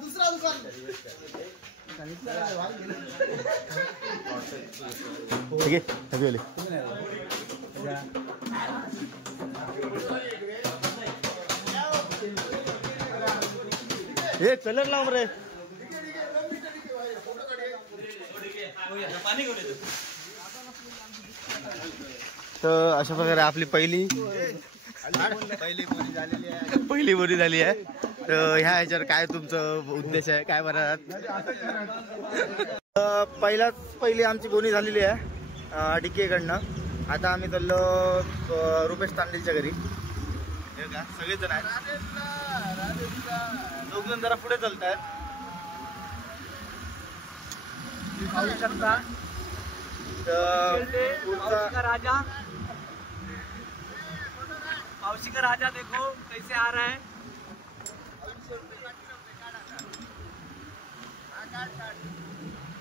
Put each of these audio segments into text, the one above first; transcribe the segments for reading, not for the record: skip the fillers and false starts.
दुसरा दुकान ठीक आहे सगळे हे कलर लाव रे तर अशा प्रकारे आपली पहिली बोली झाली आहे. तर ह्या ह्याच्यावर काय तुमचं उद्देश आहे काय म्हणतात? पहिली आमची बोनी झालेली आहे डिकेकडनं. आता आम्ही चाललो रुपेश तांडेलच्या घरी. का सगळेजण आहेत, दोघजण जरा पुढे चालत आहेत. पाहू शकता पावसी का राजा देखो कैसे आ रहा है.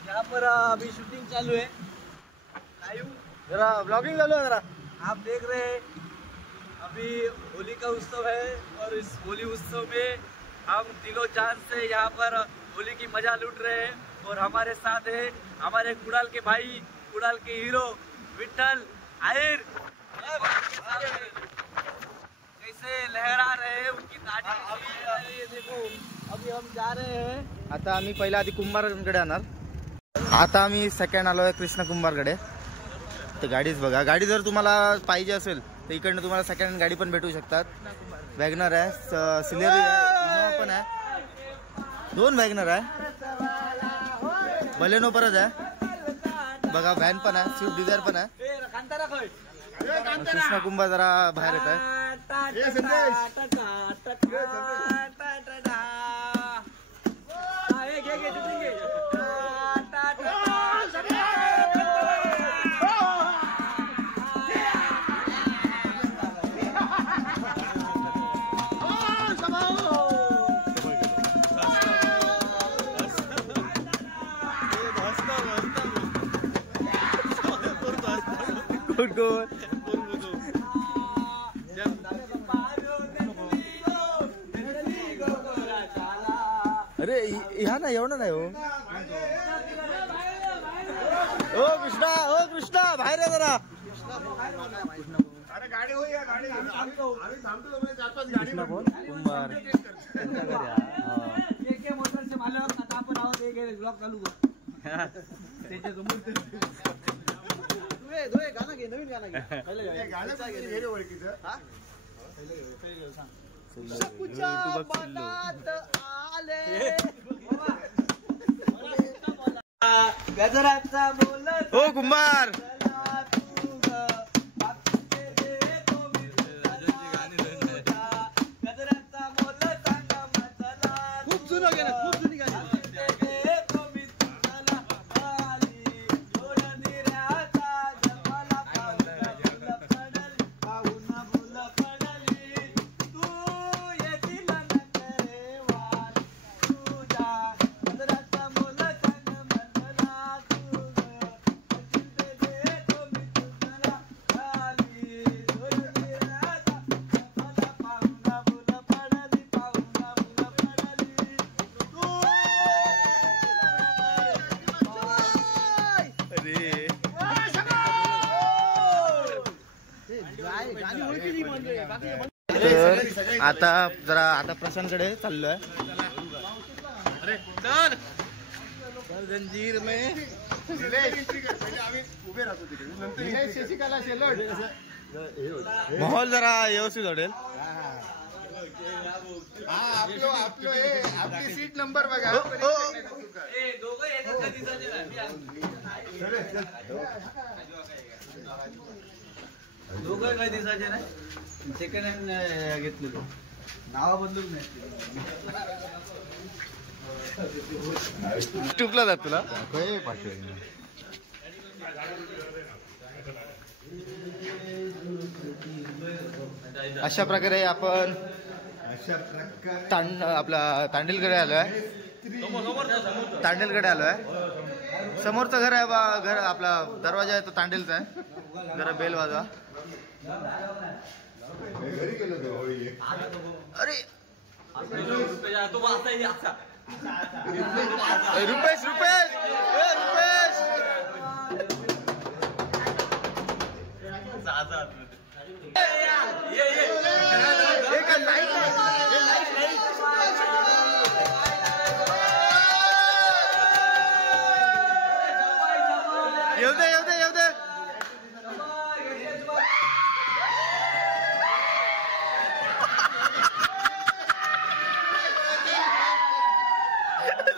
यहाँ पर अभी शूटिंग चालू है, लाइव जरा ब्लॉगिंग चालू है. जरा आप देख रहे हैं अभी होली का उत्सव है और इस होली उत्सव में हम दिलो जान से यहाँ पर होली की मजा लूट रहे हैं. और हमारे साथ है हमारे कुड़ाल के भाई, कुड़ाल के हीरो विठल आहिर. कैसे लहरा रहे हैं उनकी दाढ़ी. ये देखो अभी हम जा रहे हैं. आता आम्ही पहिला आधी कुंभारकडे येणार. आता आम्ही सेकंड आलो आहे कृष्ण कुंभारकडे. तर गाडीच बघा, गाडी जर तुम्हाला पाहिजे असेल तर इकडनं तुम्हाला सेकंड हँड गाडी पण भेटू शकतात. वॅगनर आहे, सिलेरी आहे, इनोवा पण आहे, 2 वॅगनर आहे, बलेनो परत आहे बघा, व्हॅन पण आहे, स्विफ्ट डिझायर पण आहे. कृष्ण कुंभार जरा बाहेर येत आहे. अरे ह्या ना एवढं नाही हो. ओ कृष्णा बाहेर आहे जरा. गाडी हो या गाडी कुंभार मोटर से मालक आता आपण आहोत. ब्लॉग चालू कर त्याच्या समोर गाणं घे, नवीन गाणं घे. गजराचा बोल ओ कुंभार खूप जुनं गाणं, खूप जुनी गाणी. आता प्रशांतकडे चाललोय. अरे चल जंजीर में उभे राहतो तिकडे. शशिकाला शेलड माहोल जरा व्यवस्थित वाटेल. आपली सीट नंबर बघा. दोघं काही दिसायचे नाही. सेकंड हँड घेतलेलो, नावा बदलून नाही. ट्यूबला जात तुला अशा प्रकारे आपण आपला तांडेलकडे आलोय. तांडेलकडे आलोय. समोरचं घर आहे बा, घर आपला दरवाजा आहे तो तांडेलचा आहे. जरा बेल वाजवा. घरी गेलो तो होळी. अरे तो वाजता येईल आता. रुपेश रुपेश रुपेश येऊ दे येऊ दे येऊ दे.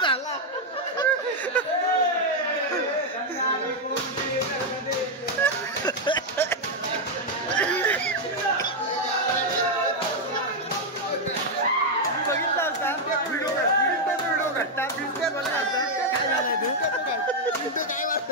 झाला. बघितलं होता व्हिडिओ काढता काय झालंय ते काय वाटत.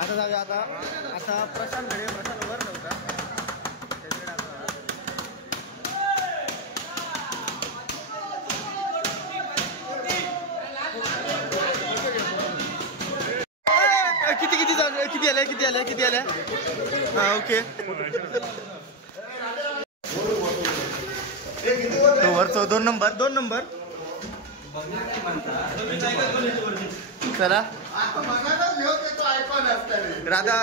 आता जाऊया आता प्रशांतकडे. प्रशांत वर नव्हता. किती आले. हा ओके. तो वरचो 2 नंबर. चला राधा.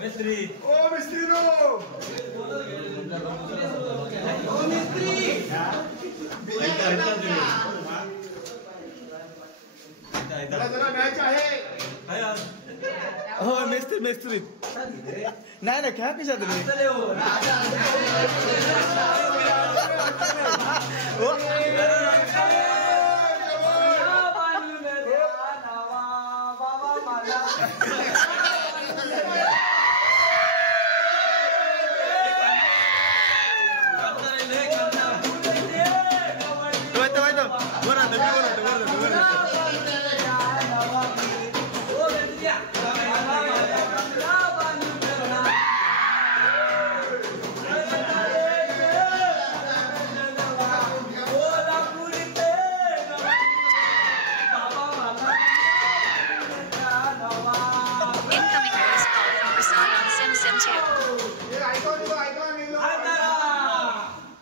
मिस्त्री ओ मिस्त्री रो मॅच आहे. हो मिस्त्री नाही ना क्या कशा तुम्ही.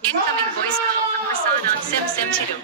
Incoming voice call from Prasan on Sim 2.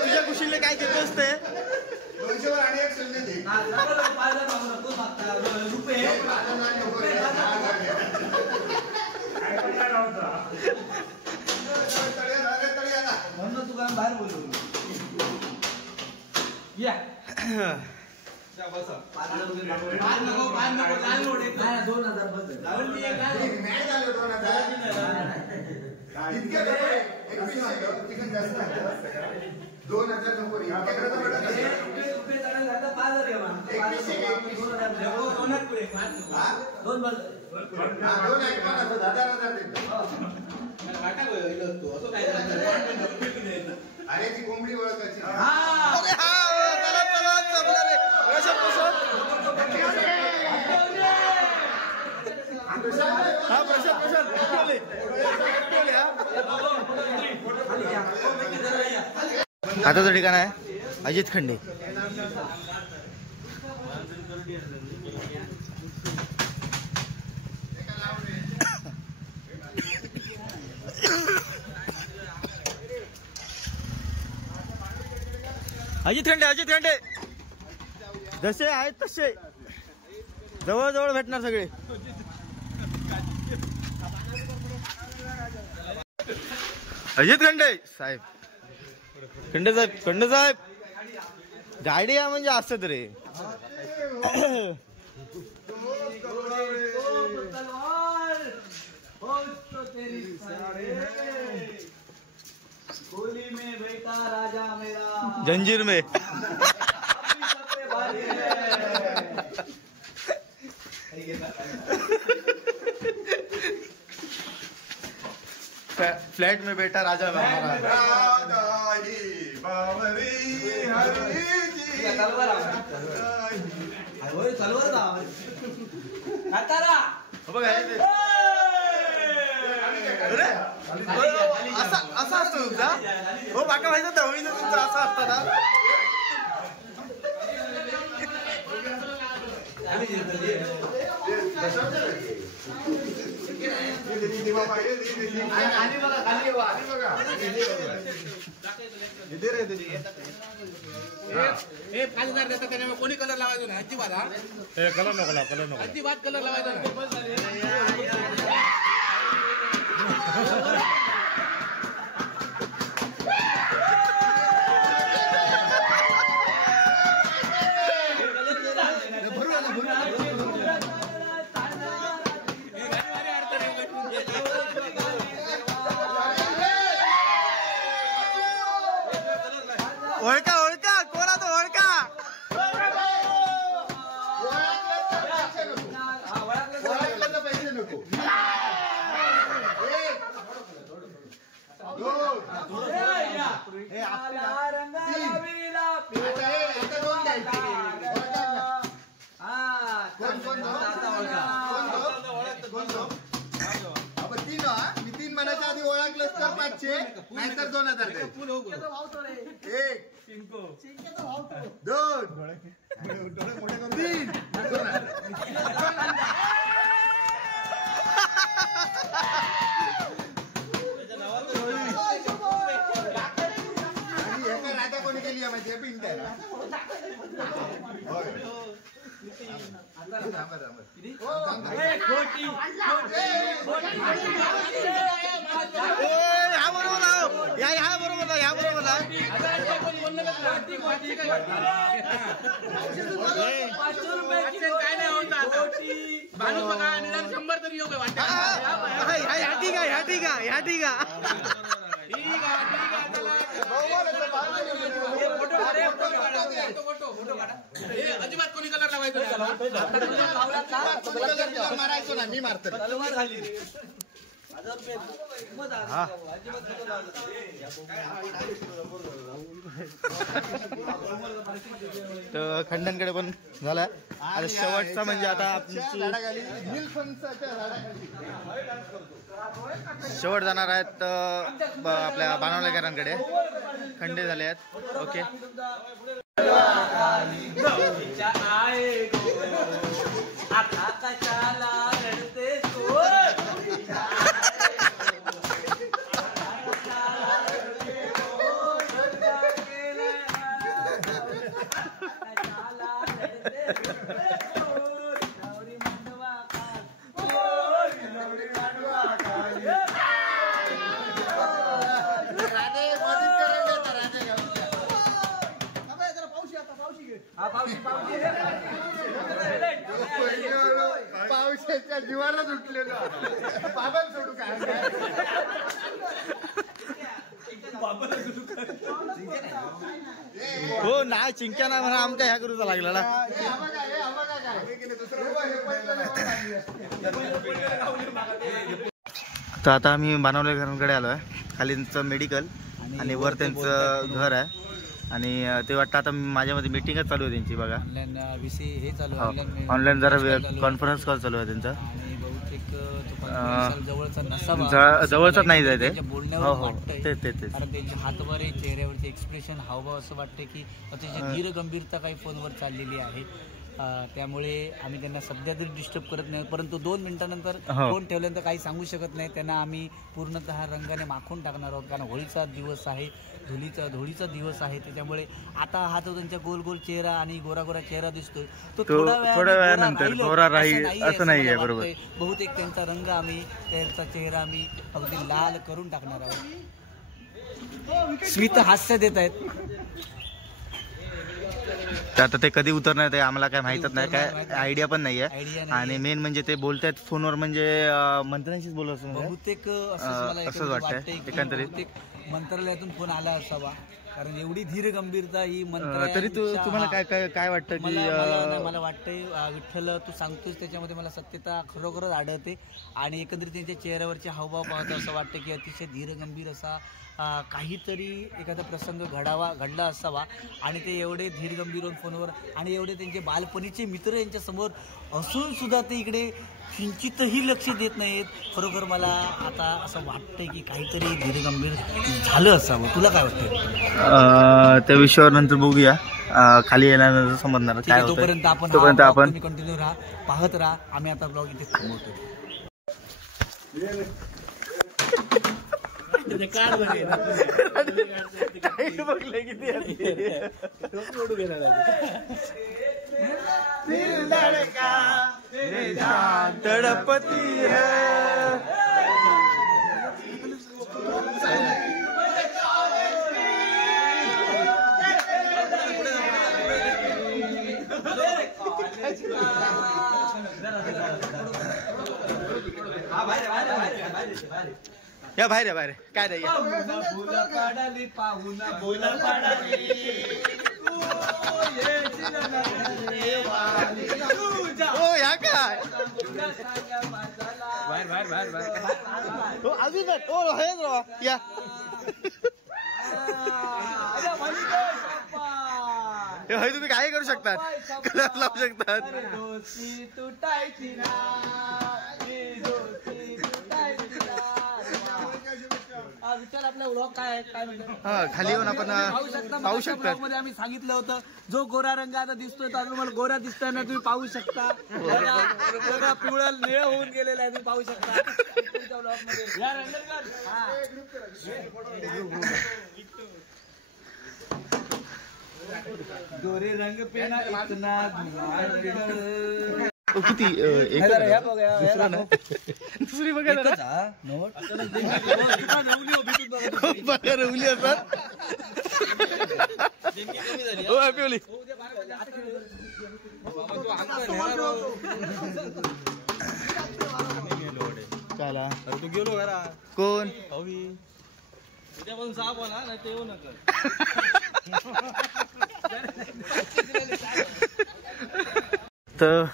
तुझ्या कुशीले काय देतोस ते 200 वर आणि एक शून्य दे. म्हणून तुला बाहेर बोलवलं. या दोन अरे ती कोंबडी ओळखायची अरे हा चला चला जमलं रे. प्रशांत प्रसाद. हा प्रशांत प्रशांत पटोले. पटोले, हा. आताचं ठिकाण आहे अजित खंडे. अजित खंडे जसे आहेत तसे जवळ भेटणार सगळे. अजित खंडे साहेब. खंडे साहेब गाडी आहे म्हणजे असत रे. होली में बेटा राजा मेरा जंजीर में. फ्लैट में बेटा राजा हमारा. असा असतो तुमचा हो बाका माहिती दहावीचा तुमचा असा असता ना. कोणी कलर लावायचो ना अजिबात. कलर नको अजिबात कलर लावायचो ना. ओळखा कोणा तो ओळखा. पैसे नको. मी 3 महिन्याच्या आधी ओळखलंच तर 500 नाहीतर 2000. 1 2 3 राजा कोणी केली आहे माहिती आहे पिंट आहे ना. ह्या बरोबर शंभर तरी योग वाटत. ह्या ठीक आहे. अजिबात कोणी कलर लावायचो मारायचो ना. मी मारतो. तर खंडनकडे पण झाला. आता शेवटचा म्हणजे आता शेवट जाणार आहेत आपल्या बाणावलेकरांकडे. खंडे झाले आहेत. ओके पावसाच्या जीवाला सुटलेलो. बाबा सोडू काय हो नाही चिंक्या नाही म्हणा. आमका ह्या करूचा लागला ना. तर आता आम्ही बाणावले घरांकडे आलो आहे. खाली त्यांचं मेडिकल आणि वर त्यांचं घर आहे. आणि ते वाटतं आता माझ्यामध्ये मीटिंगच चालू आहे त्यांची बघा. ऑनलाईन जरा कॉन्फरन्स कॉल चालू आहे त्यांचा. जवळचाच नाही जाय ते. हो हो ते कारण त्यांच्या हातवारे चेहऱ्यावरचे एक्सप्रेशन हावभाव असं वाटतं की अतिशय धीर गंभीरता काही फोनवर चाललेली आहे. त्यामुळे आम्ही त्यांना सध्या तरी डिस्टर्ब करत नाही, परंतु 2 मिनिटानंतर फोन ठेवल्यानंतर काही सांगू शकत नाही. त्यांना आम्ही पूर्णतः रंगाने माखून टाकणार आहोत. कारण होळीचा दिवस आहे, धुळीचा दिवस आहे. त्याच्यामुळे आता हा जो त्यांचा गोल गोल चेहरा आणि गोरा गोरा चेहरा दिसतोय तो थोड्या वेळानंतर गोरा राहील असं नाही आहे. बरोबर. बहुतेक त्यांचा रंग आम्ही त्यांचा चेहरा आम्ही अगदी लाल करून टाकणार आहोत. स्मित हास्य देत आहेत. आता ते कधी उतरणार ते आम्हाला काय माहीतच नाही, काय आयडिया पण नाहीये. आणि मेन म्हणजे ते बोलतायत फोनवर, म्हणजे मंत्र्यांशीच बोलत असं बहुतेक असंच वाटतंय एकंदरीत. मंत्रालयातून फोन आला असावा, कारण एवढी धीर गंभीरता ही तरी तुम्हाला काय वाटतं की मला वाटतंय विठ्ठल तू सांगतोस त्याच्यामध्ये मला सत्यता खरोखरच आढळते. आणि एकंदरीत त्यांच्या चेहऱ्यावरचे हावभाव पाहतो असं वाटतं की अतिशय धीर गंभीर असा काहीतरी एखादा प्रसंग घडला असावा. आणि ते एवढे धीर गंभीर होऊन फोनवर आणि एवढे त्यांचे बालपणीचे मित्र यांच्या समोर असून सुद्धा ते इकडे किंचितही लक्ष देत नाहीत. खरोखर मला आता असं वाटतंय की काहीतरी धीर गंभीर झालं असावं. तुला काय वाटतं? त्या विषयावर नंतर बघूया, खाली येण्यानंतर समजणार काय होतं. तोपर्यंत आपण कंटिन्यू राहा, पाहत राहा. आम्ही आता ब्लॉग इथे थांबवतो. तड़पती है या बाहेर काय नाही हो या काय अजून या तुम्ही काय करू शकतात, कलर लावू शकतात. खाली येऊन आपण पाहू शकता. मध्ये आम्ही सांगितलं होतं जो गोरा रंग आता दिसतोय तो तुम्हाला गोरा दिसताना तुम्ही पाहू शकता. पिवळा निळ होऊन गेलेला आहे, तुम्ही पाहू शकता. गोरे रंग पे ना इतना किती दुसरी बघा रवली असतात. चला तू गेलो घरा कोण उद्यापासून साप होणार नाही ते येऊ नका. तर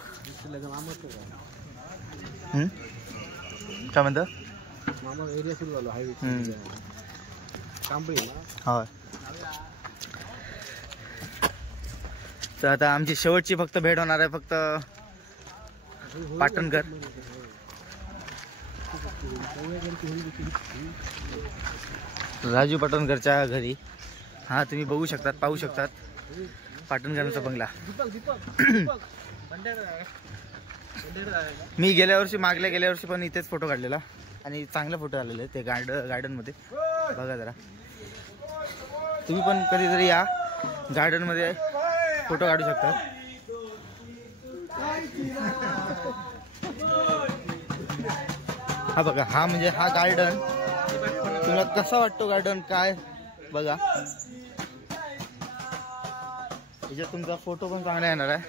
काय म्हणतं मामा एरिया सुरू झालो हायवे हा. तर आता आमची शेवटची फक्त भेट होणार आहे फक्त पाटणकर. राजू पाटणकरच्या घरी. हा तुम्ही बघू शकतात, पाहू शकतात पाटणकरांचा बंगला. मी गेल्या वर्षी पण इथेच फोटो काढलेला आणि चांगला फोटो आलेले ते गार्डन मध्ये. बघा जरा तुम्ही पण कधीतरी या गार्डन मध्ये फोटो काढू शकता. हा बघा, हा म्हणजे हा गार्डन. तुला कसा वाटतो गार्डन काय बघा. याच्यात तुमचा फोटो पण चांगला येणार आहे.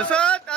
असत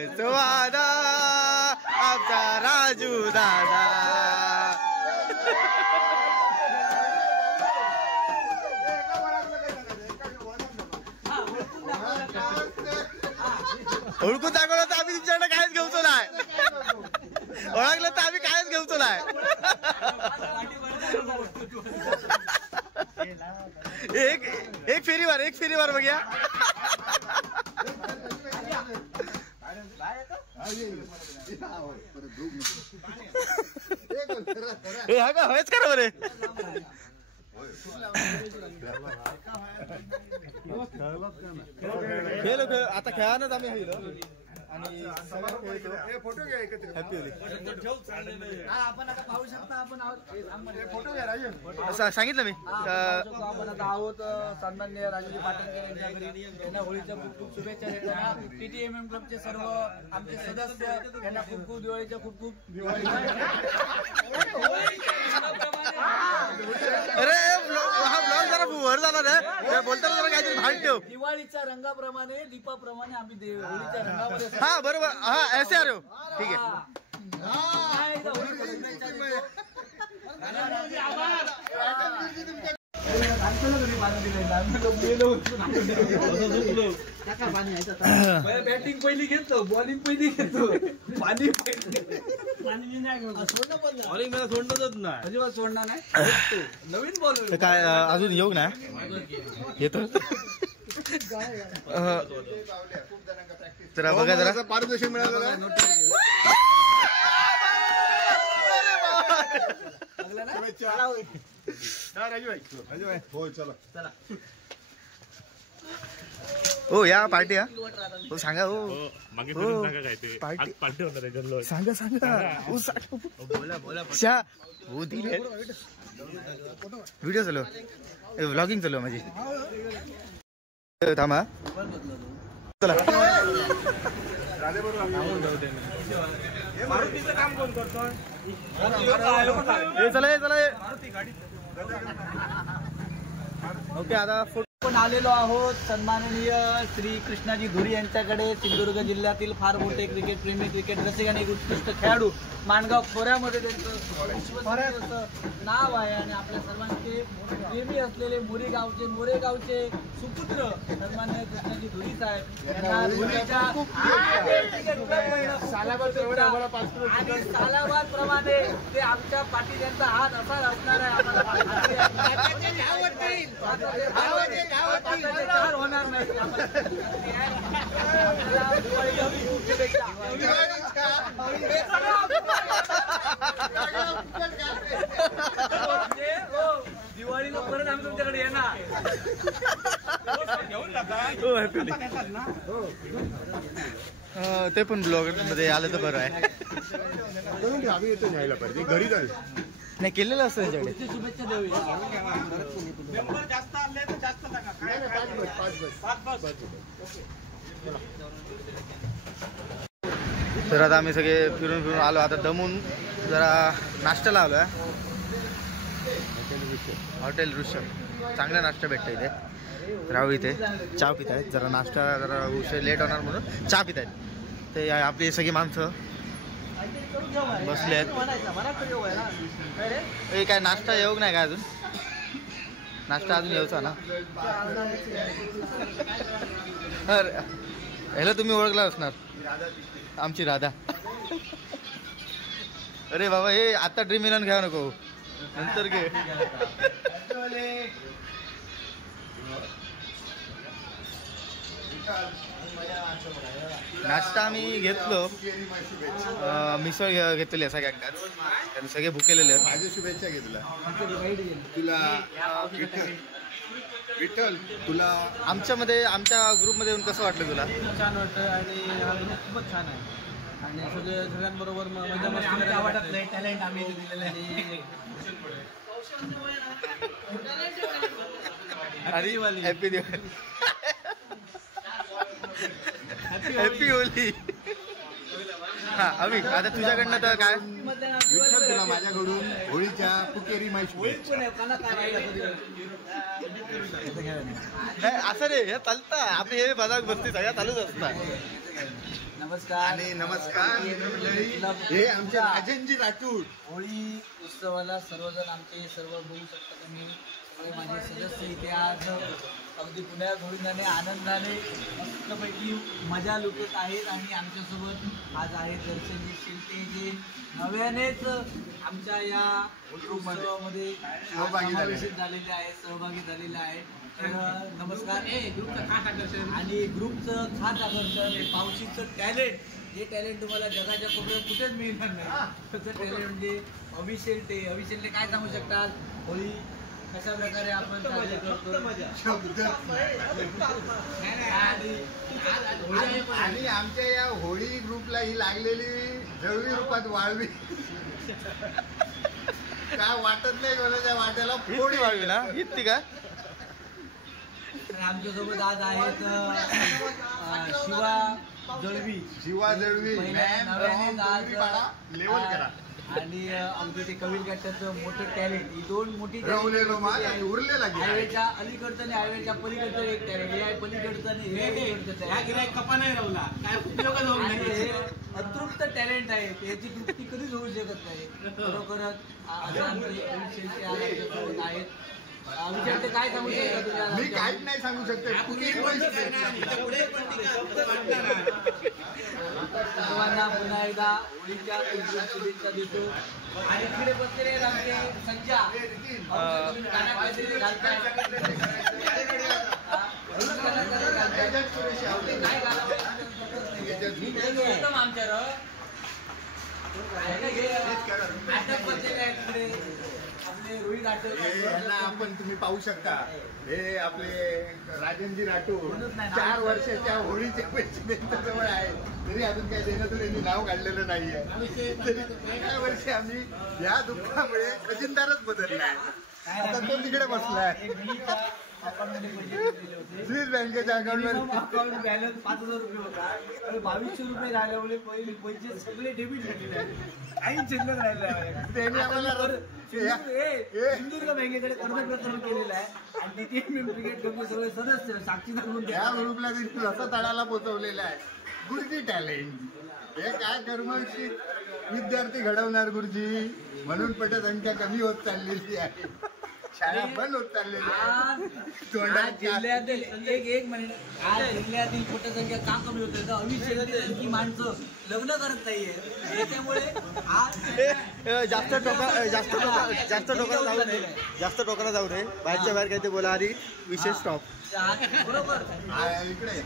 एकच वादा आमचा राजू दादा. ओळखून दाखवलं तर आम्ही तुमच्याकडे कायच घेऊचो नाही. ओळखलं तर आम्ही कायच घेऊचो नाही. एक फेरीवर बघूया. हा का होयच करा बरे. खेळ आता खेळानच आम्ही हरलो आणि फोटो घ्या एकत्र. Happy Holy. आपण आता पाहू शकता. आपण फोटो घ्या राजू. सांगितलं मी आपण आता आहोत सन्माननीय राजूजी पाटणकर यांच्या घरी. त्यांना होळीच्या खूप खूप शुभेच्छा देताना TTMM क्लबचे सर्व आमचे सदस्य यांना खूप खूप दिवाळीच्या खूप खूप अरे हा ब्लॉग जरा वर झाला रे. बोलताना जरा काहीतरी भाग ठेव. दिवाळीच्या रंगाप्रमाणे दीपाप्रमाणे आम्ही होळीच्या रंगामध्ये हा बरोबर. हा ऐसे आ रहे हो. ठीक है. बॅटिंग पहिली घेतो, बॉलिंग पहिली घेतो, पाणी बॉलिंग मला सोडणारच नाही. अजिबात सोडणार नाही. नवीन बॉल काय अजून येऊ ना येतो. जरा बघा जरा पारितोषिक मिळालं. राजू भाई हो चला. हो या पार्टी. हा हो सांगा. हो पार्टी होणार सांगा. हो दिले व्हिडिओ चालू व्लॉगिंग चालू माझी. थांबा चला. काम कोण करतो? चला. ओके आता आपण आलेलो आहोत सन्माननीय श्री कृष्णाजी धुरी यांच्याकडे. सिंधुदुर्ग जिल्ह्यातील फार मोठे क्रिकेट प्रेमी, क्रिकेट रसिक आणि उत्कृष्ट खेळाडू. माणगाव खोऱ्यामध्ये त्यांचं नाव आहे आणि आपल्या सर्वांचे प्रेमी असलेले मोरेगावचे सुपुत्र सन्माननीय कृष्णाजी धुरी साहेब यांना आणि सालाबाद प्रमाणे ते आमच्या पाठी त्यांचा हात असा असणार आहे. आम्हाला होणार नाही. दिवाळीला परत आम्ही तुमच्याकडे येणार. ते पण ब्लॉग मध्ये आलं तर बरं आहे. आम्ही येतो न्यायला पाहिजे घरी जाईल. नाही केलेलं असतं त्याच्याकडे. शुभेच्छा देऊया. जास्त आणले तर जास्त टाका. तर आता आम्ही सगळे फिरून आलो. आता दमून जरा नाश्त्याला आलो आहे. हॉटेल ऋषभ चांगला नाश्ता भेटतो इथे. राहू इथे चहा पित आहेत. जरा नाश्ता जरा उशीर लेट होणार म्हणून चहा पित आहेत. ते आपली सगळी माणसं बसले आहेत. काय नाश्ता येऊ नाही का अजून? नाश्ता अजून येऊचा ना. अरे ह्याला तुम्ही ओळखला असणार. आमची राधा. अरे बाबा हे आता ड्रीम इलेव्हन घ्या नको नंतर घे. नाश्ता आम्ही घेतलो. मिसळ घेतली सगळ्यांनाच. कारण सगळे भुकेलेले आहेत. माझ्या शुभेच्छा घे तुला. विठ्ठल तुला आमच्यामध्ये आमच्या ग्रुपमध्ये येऊन कसं वाटलं तुला? छान वाटतं आणि हा ग्रुप खूपच छान आहे आणि सगळ्यांबरोबर मजा मस्ती आवडत नाही. टॅलेंट आम्ही दिलेलं आहे. आणि हॅपी दिवाळी. Happy Holy. हा अभि आता तुझ्याकडनं तर काय? विठ्ठल तुला माझ्याकडून होळीच्या पुकेरी माहिती. असं रे हे चालतं. आपले हे बजाक बसते सगळ्या चालूच असतात. नमस्कार आणि नमस्कार हे आमचे राजनजी राठोड. होळी उत्सवाला सर्वजण आमचे सर्व बघू शकता तुम्ही सगळे माझे सदस्य इथे आज अगदी पुण्यात आनंदाने मस्तपैकी मजा लुटत आहेत. आणि आमच्यासोबत आज आहेत दर्शनजी शिल्पे जे नव्यानेच आमच्या या उत्सवामध्ये समावेशित झालेले आहेत, सहभागी झालेले आहेत. तर नमस्कार. ग्रुपचं खास आकर्षण आणि ग्रुपचं खास आकर्षण हे पावशीचं टॅलेंट. जे टॅलेंट तुम्हाला जगाच्या कोपऱ्यात कुठेच मिळणार नाही त्याचं टॅलेंट म्हणजे अभिषेक. अभिषेकने काय सांगू शकतात होळी कशा प्रकारे आपण साजरी करतो? आणि आमच्या या होळी ग्रुपला ही लागलेली जळवी रूपात वाळवी काय वाटत नाही कोणाच्या वाट्याला फोडी वाळवी ना इतकी का? आमच्यासोबत आज आहेत शिवा जळवी लेवल करा. आणि आमचं ते कविल गटाचं मोठं टॅलेंट. ही दोन मोठी उरलेला हायवेच्या अलीकडचं आणि हायवेच्या पलीकडचं एक टॅलेंट. हे पलीकडचं आणि हे कपा नाही राहला काय उपयोग अतृप्त टॅलेंट आहे. याची तृप्ती कधीच होऊ शकत नाही. खरोखरच असं आमचे आहेत. विचारते काय सांगू शकता? मी काहीच नाही सांगू शकते. सर्वांना पुन्हा एकदा होळीच्या शुभेच्छा देतो. आणि तिकडे बसलेले आमचे संजा आमच्या अटक बसलेले आहेत तिकडे आपले रोहित यांना आपण तुम्ही पाहू शकता. हे आपले राजनजी राठोड 4 वर्षाच्या होळीच्या पैसे त्यांच्याजवळ आहे तरी अजून काही देण्यातून त्यांनी नाव काढलेलं नाहीये. तरी 4 वर्षे आम्ही या दुःखामुळे खजिनदारच बदलला आहे. आता तो तिकडे बसलाय. स्विस बँकेच्या अकाउंटवर बॅलन्स 5,000 रुपये होता आणि 2200 रुपये राहिल्यामुळे पैसे सगळे डेबिट झालेले आहेत. काही शिल्लक राहिलं. त्यांनी आम्हाला सिंधुदुर्ग बँकेकडे कर्ज प्रकरण केलेलं आहे आणि तिथे क्रिकेट ग्रुपचे सगळे सदस्य साक्षीदार म्हणून या ग्रुपला रसा तळाला पोचवलेला आहे. गुरुजी टॅलेंट हे काय कर्मशील विद्यार्थी घडवणार गुरुजी. म्हणून पटसंख्या कमी होत चाललेली आहे. शाळा बंद होत चाललेली आहे. जिल्ह्यातील एक मिनिट आज जिल्ह्यातील पटसंख्या का कमी होते? तर अविशेषी माणसं लग्न करत नाहीये. त्याच्यामुळे आज जास्त टोकाला जाऊ नये. बाहेरच्या बाहेर काही ते बोला आधी विशेष स्टॉप. बरोबर इकडे